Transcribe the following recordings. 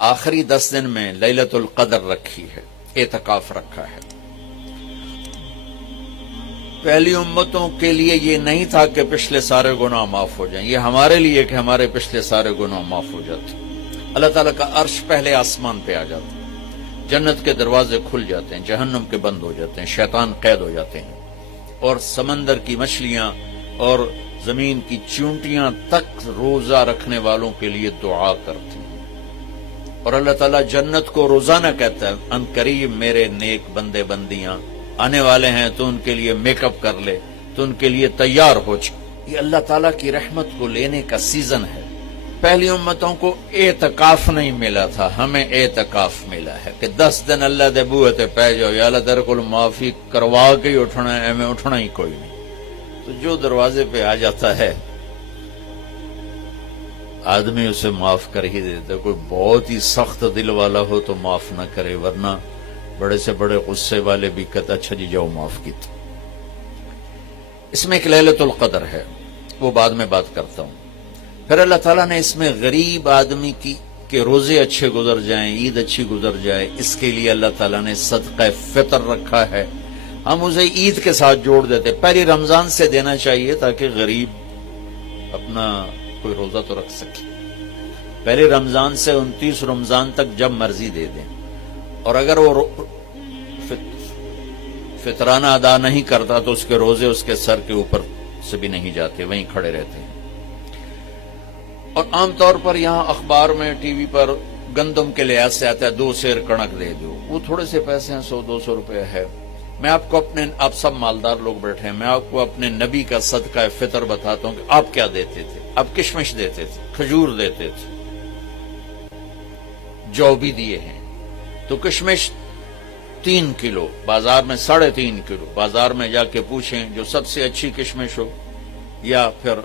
آخری 10 دن میں لیلۃ القدر رکھی ہے، اعتکاف رکھا ہے۔ پہلی امتوں کے لیے یہ نہیں تھا کہ پچھلے سارے گناہ معاف ہو جائیں، یہ ہمارے لیے کہ ہمارے پچھلے سارے گناہ معاف ہو جاتے۔ اللہ تعالیٰ کا عرش پہلے آسمان پہ آ جاتا ہے، جنت کے دروازے کھل جاتے ہیں، جہنم کے بند ہو جاتے ہیں، شیطان قید ہو جاتے ہیں، اور سمندر کی مچھلیاں اور زمین کی چونٹیاں تک روزہ رکھنے والوں کے لیے دعا کرتی ہیں، اور اللہ تعالیٰ جنت کو روزانہ کہتا ہے ان قریب میرے نیک بندے بندیاں آنے والے ہیں، تو ان کے لیے میک اپ کر لے، تو ان کے لیے تیار ہو جائے۔ یہ اللہ تعالیٰ کی رحمت کو لینے کا سیزن ہے۔ پہلی امتوں کو اعتکاف نہیں ملا تھا، ہمیں اعتکاف ملا ہے کہ 10 دن اللہ دے بوئے تے پہ جاؤ، یا اللہ تیرے کو معافی کروا کے ہی اٹھنا ہے، ہمیں اٹھنا ہی کوئی نہیں۔ تو جو دروازے پہ آ جاتا ہے آدمی اسے معاف کر ہی دیتا ہے۔ کوئی بہت ہی سخت دل والا ہو تو معاف نہ کرے، ورنہ بڑے سے بڑے غصے والے بھی کہتا اچھا جی جاؤ معاف کیتا۔ اس میں ایک لیلۃ القدر ہے، وہ بعد میں بات کرتا ہوں۔ پھر اللہ تعالیٰ نے اس میں غریب آدمی کی کہ روزے اچھے گزر جائیں، عید اچھی گزر جائے، اس کے لیے اللہ تعالیٰ نے صدقہ فطر رکھا ہے۔ ہم اسے عید کے ساتھ جوڑ دیتے، پہلی رمضان سے دینا چاہیے تاکہ غریب اپنا کوئی روزہ تو رکھ سکے۔ پہلی رمضان سے 29 رمضان تک جب مرضی دے دیں، اور اگر وہ فطرانہ ادا نہیں کرتا تو اس کے روزے اس کے سر کے اوپر سے بھی نہیں جاتے، وہیں کھڑے رہتے ہیں۔ اور عام طور پر یہاں اخبار میں ٹی وی پر گندم کے لحاظ سے آتا ہے 2 سیر کڑک دے دو، وہ تھوڑے سے پیسے ہیں، 100-200 روپے ہے۔ میں آپ کو آپ سب مالدار لوگ بیٹھے ہیں، میں آپ کو اپنے نبی کا صدقہ فطر بتاتا ہوں کہ آپ کیا دیتے تھے۔ آپ کشمش دیتے تھے، کھجور دیتے تھے، جو بھی دیے ہیں۔ تو کشمش 3 کلو، بازار میں 3.5 کلو، بازار میں جا کے پوچھیں جو سب سے اچھی کشمش ہو، یا پھر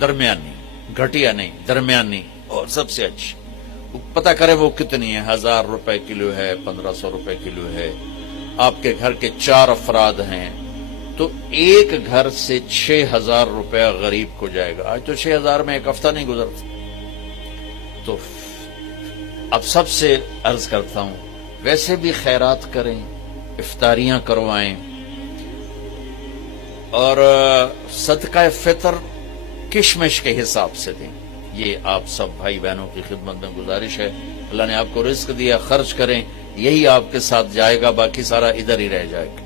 درمیانی، گھٹیا نہیں درمیانی اور سب سے اچھی، پتہ کریں وہ کتنی ہے، 1000 روپے کلو ہے، 1500 روپے کلو ہے۔ آپ کے گھر کے 4 افراد ہیں تو ایک گھر سے 6000 روپے غریب کو جائے گا۔ آج تو 6000 میں ایک ہفتہ نہیں گزرتا۔ تو اب سب سے عرض کرتا ہوں ویسے بھی خیرات کریں، افطاریاں کروائیں، اور صدقہ فطر کشمش کے حساب سے دیں۔ یہ آپ سب بھائی بہنوں کی خدمت میں گزارش ہے۔ اللہ نے آپ کو رزق دیا، خرچ کریں، یہی آپ کے ساتھ جائے گا، باقی سارا ادھر ہی رہ جائے گا۔